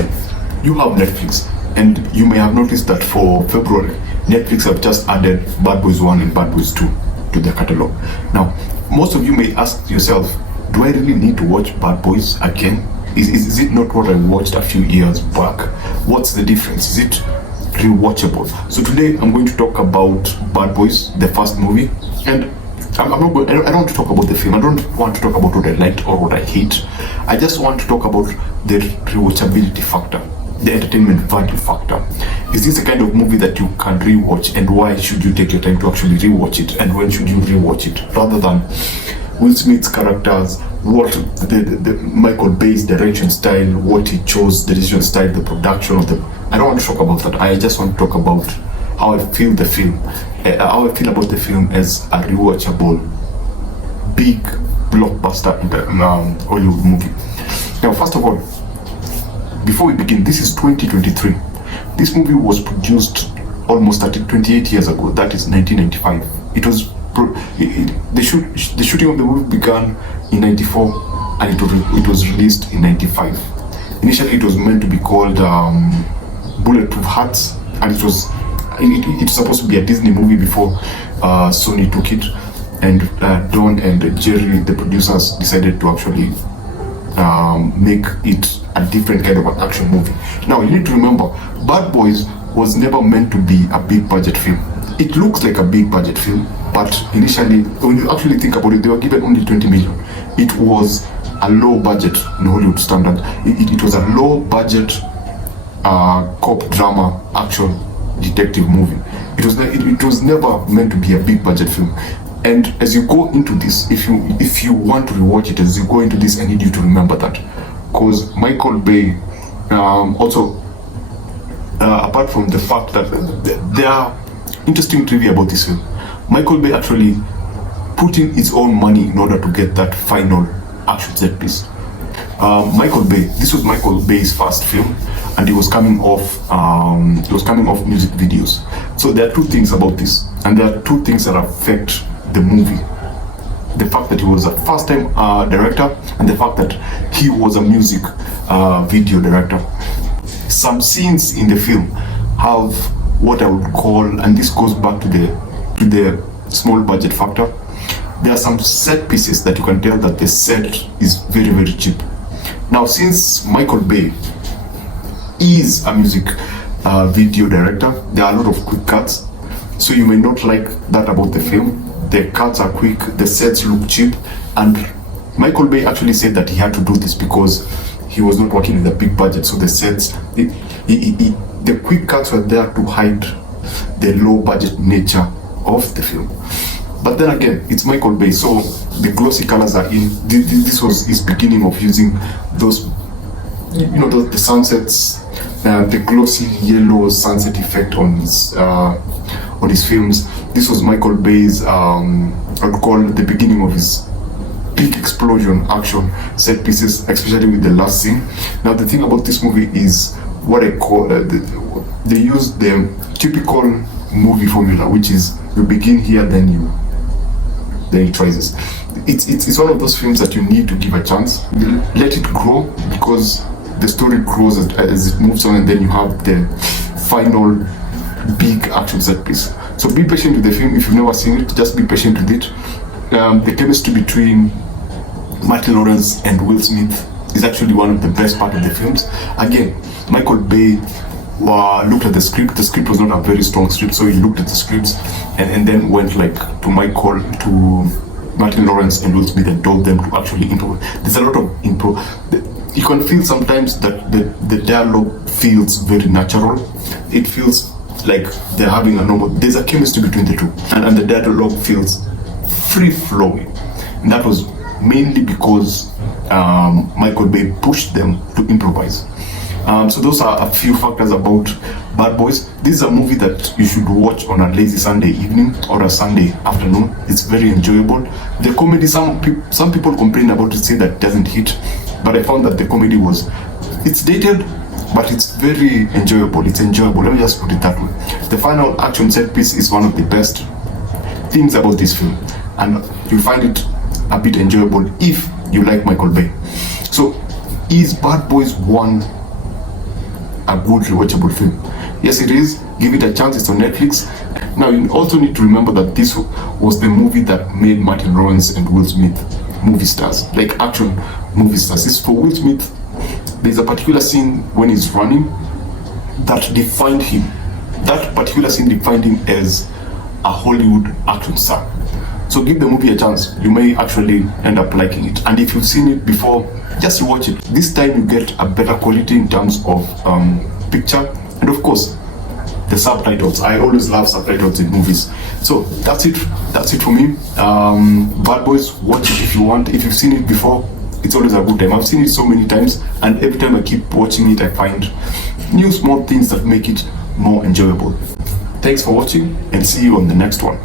again, you have Netflix, and you may have noticed that for February, Netflix have just added Bad Boys 1 and Bad Boys 2 to their catalog. Now, most of you may ask yourself, do I really need to watch Bad Boys again? Is it not what I watched a few years back? What's the difference? Is it rewatchable? So today I'm going to talk about Bad Boys, the first movie, and I don't want to talk about the film. I don't want to talk about what I liked or what I hate. I just want to talk about the rewatchability factor, the entertainment value factor. Is this the kind of movie that you can rewatch, and why should you take your time to actually rewatch it, and when should you rewatch it, rather than Will Smith's characters, what the Michael Bay's direction style, what he chose, the decision style, the production of the... I don't want to talk about that. I just want to talk about how I feel the film, how I feel about the film as a rewatchable, big blockbuster in the Hollywood movie. Now, first of all, before we begin, this is 2023. This movie was produced almost 28 years ago. That is 1995. It was the shooting of the movie began in 94 and it was released in 95. Initially, it was meant to be called Bulletproof Hearts, and it's supposed to be a Disney movie before Sony took it, and Don and Jerry, the producers, decided to actually make it a different kind of an action movie. Now, you need to remember, Bad Boys was never meant to be a big budget film. It looks like a big budget film, but initially, when you actually think about it, they were given only 20 million. It was a low budget in Hollywood standard. It was a low budget cop drama action detective movie. It was never meant to be a big budget film. And as you go into this, if you want to rewatch it, as you go into this, I need you to remember that, because Michael Bay also, apart from the fact that there are interesting trivia about this film, Michael Bay actually put in his own money in order to get that final action set piece. This was Michael Bay's first film, and he was coming off music videos. So there are two things about this, and there are two things that affect the movie: the fact that he was a first-time director, and the fact that he was a music video director. Some scenes in the film have what I would call, and this goes back to the small budget factor, there are some set pieces that you can tell that the set is very, very cheap. Now, since Michael Bay is a music video director, there are a lot of quick cuts, so you may not like that about the film. The cuts are quick, the sets look cheap, and Michael Bay actually said that he had to do this because he was not working with a big budget, so the sets, the quick cuts were there to hide the low budget nature of the film. But then again, it's Michael Bay, so the glossy colors are in. This was his beginning of using those, the sunsets, the glossy yellow sunset effect on his films. This was Michael Bay's, I would call the beginning of his big explosion action set pieces, especially with the last scene. Now, the thing about this movie is what I call, they use the typical movie formula, which is you begin here, then it rises. It's one of those films that you need to give a chance. Let it grow, because the story grows as it moves on, and then you have the final big action set piece. So be patient with the film. If you've never seen it, just be patient with it. The chemistry between Martin Lawrence and Will Smith is actually one of the best part of the films. Again, Michael Bay looked at the script. The script was not a very strong script, so he looked at the scripts and then went to Martin Lawrence and Will Smith and told them to actually improv. There's a lot of improv. You can feel sometimes that the dialogue feels very natural. It feels like they're having a normal. There's a chemistry between the two, and the dialogue feels free flowing. And that was mainly because Michael Bay pushed them to improvise. So those are a few factors about Bad Boys. This is a movie that you should watch on a lazy Sunday evening or a Sunday afternoon. It's very enjoyable. The comedy, some people complain about it, say that it doesn't hit, but I found that the comedy it's dated, but it's very enjoyable. It's enjoyable, let me just put it that way. The final action set piece is one of the best things about this film, and you'll find it a bit enjoyable if you like Michael Bay. So is Bad Boys 1 a good rewatchable film. Yes, it is. Give it a chance. It's on Netflix. Now, you also need to remember that this was the movie that made Martin Lawrence and Will Smith movie stars, like action movie stars. It's for Will Smith. There's a particular scene when he's running that defined him. That particular scene defined him as a Hollywood action star. So give the movie a chance. You may actually end up liking it. And if you've seen it before, just watch it. This time you get a better quality in terms of picture, and of course the subtitles. I always love subtitles in movies. So that's it for me. Bad Boys, watch it if you want. If you've seen it before, it's always a good time. I've seen it so many times, and every time I keep watching it, I find new small things that make it more enjoyable. Thanks for watching, and see you on the next one.